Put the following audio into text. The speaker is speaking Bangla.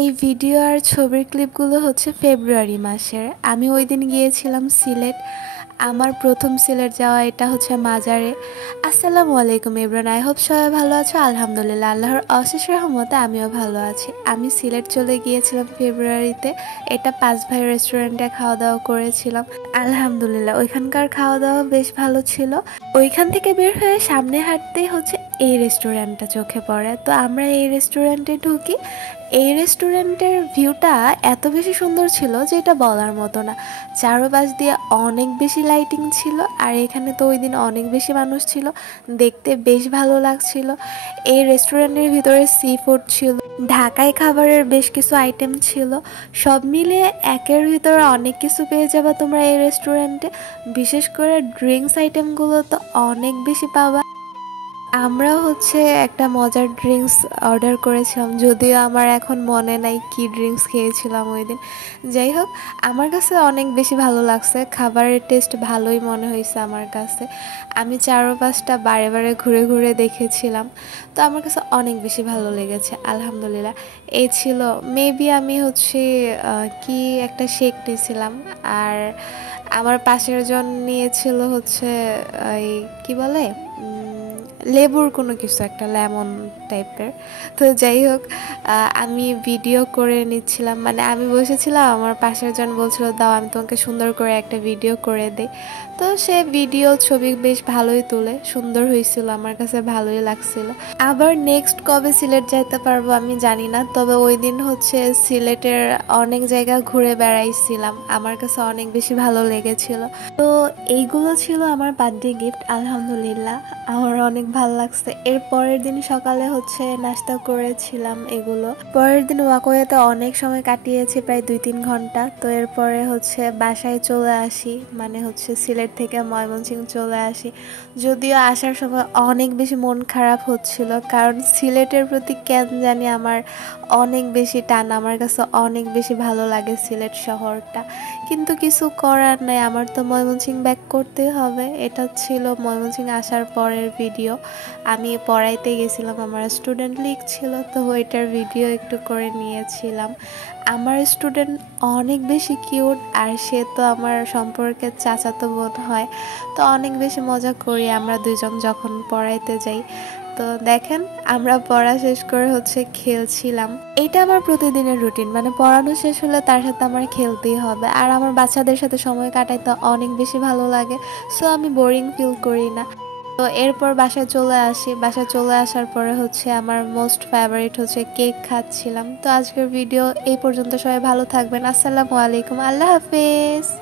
এই ভিডিও আর ছবির ক্লিপগুলো হচ্ছে ফেব্রুয়ারি মাসের। আমি ওই দিন গিয়েছিলাম সিলেট। আমার প্রথম সিলেট যাওয়া, এটা হচ্ছে মাজারে। আসসালামু আলাইকুম এভরিওয়ান, আই হোপ সবাই ভালো আছো। আলহামদুলিল্লাহ, আল্লাহর অশেষ রহমতে আমিও ভালো আছি। আমি সিলেট চলে গিয়েছিলাম ফেব্রুয়ারিতে। এটা পাঁচ ভাই রেস্টুরেন্টে খাওয়া দাওয়া করেছিলাম। আলহামদুলিল্লাহ, ওইখানকার খাওয়া দাওয়া বেশ ভালো ছিল। ওইখান থেকে বের হয়ে সামনে হাঁটতেই হচ্ছে এই রেস্টুরেন্টটা চোখে পড়ে। তো আমরা এই রেস্টুরেন্টে ঢুকি। এই রেস্টুরেন্টের ভিউটা এত বেশি সুন্দর ছিল যে এটা বলার মতো না। চারপাশ দিয়ে অনেক বেশি লাইটিং ছিল, আর এখানে তো ওই দিন অনেক বেশি মানুষ ছিল, দেখতে বেশ ভালো লাগছিল। এই রেস্টুরেন্টের ভিতরে সি ফুড ছিল, ঢাকাই খাবারের বেশ কিছু আইটেম ছিল। সব মিলিয়ে একের ভিতরে অনেক কিছু পেয়ে যাবে তোমরা এই রেস্টুরেন্টে। বিশেষ করে ড্রিঙ্কস আইটেমগুলো তো অনেক বেশি পাবা। আমরা হচ্ছে একটা মজার ড্রিঙ্কস অর্ডার করেছিলাম, যদিও আমার এখন মনে নাই কি ড্রিঙ্কস খেয়েছিলাম ওই দিন। যাই হোক, আমার কাছে অনেক বেশি ভালো লাগছে, খাবারের টেস্ট ভালোই মনে হয়েছে আমার কাছে। আমি চারপাশটা বারে বারে ঘুরে ঘুরে দেখেছিলাম, তো আমার কাছে অনেক বেশি ভালো লেগেছে। আলহামদুলিল্লাহ, এই ছিল মেবি আমি হচ্ছে কি একটা শেক নিয়েছিলাম, আর আমার পাশের জন নিয়েছিল হচ্ছে এই কি বলে লেবুর কোনো কিছু একটা, লেমন টাইপের। তো যাই হোক, আমি ভিডিও করে নিচ্ছিলাম, মানে আমি বসেছিলাম, আমার পাশের জন বলছিল দাও আমি তোমাকে সুন্দর করে একটা ভিডিও করে দিই। তো সে ভিডিও ছবি বেশ ভালোই তুলে, সুন্দর হয়েছিল, আমার কাছে ভালোই লাগছিল। আবার নেক্সট কবে সিলেট যাইতে পারবো আমি জানি না, তবে ওই দিন হচ্ছে সিলেটের অনেক জায়গা ঘুরে বেড়াইছিলাম, আমার কাছে অনেক বেশি ভালো লেগেছিল। তো এইগুলো ছিল আমার বার্থডে গিফট। আলহামদুলিল্লাহ, আমার অনেক ভালো লাগছে। এর পরের দিন সকালে হচ্ছে নাস্তা করেছিলাম এগুলো। পরের দিন ওয়াকওয়েতে অনেক সময় কাটিয়েছি, প্রায় 2-3 ঘন্টা। তো এরপরে হচ্ছে বাসায় চলে আসি, মানে হচ্ছে সিলেট থেকে ময়মনসিংহ চলে আসি। যদিও আসার সময় অনেক বেশি মন খারাপ হচ্ছিল, কারণ সিলেটের প্রতি কেন জানি আমার অনেক বেশি টান, আমার কাছে অনেক বেশি ভালো লাগে সিলেট শহরটা। কিন্তু কিছু করার নাই, আমার তো ময়মনসিংহ ব্যাক করতে হবে। এটা ছিল ময়মনসিংহ আসার পরের ভিডিও। আমি পড়াইতে গেছিলাম, আমার স্টুডেন্ট লিগ ছিল, তো ওইটার ভিডিও একটু করে নিয়েছিলাম। আমার স্টুডেন্ট অনেক বেশি কিউট, আর সে তো আমার সম্পর্কে চাচাতো বোন হয়। তো অনেক বেশি মজা করি আমরা দুজন যখন পড়াইতে যাই। তো দেখেন, আমরা পড়া শেষ করে হচ্ছে খেলছিলাম। এটা আমার প্রতিদিনের রুটিন, মানে পড়ানো শেষ হলে তার সাথে আমার খেলতেই হবে। আর আমার বাচ্চাদের সাথে সময় কাটাইতে অনেক বেশি ভালো লাগে, সো আমি বোরিং ফিল করি না। তো এরপর বাসায় চলে আসি। বাসায় চলে আসার পরে হচ্ছে আমার মোস্ট ফেভারিট হচ্ছে কেক খাচ্ছিলাম। তো আজকের ভিডিও এই পর্যন্ত, সবাই ভালো থাকবেন। আসসালামু আলাইকুম, আল্লাহ হাফেজ।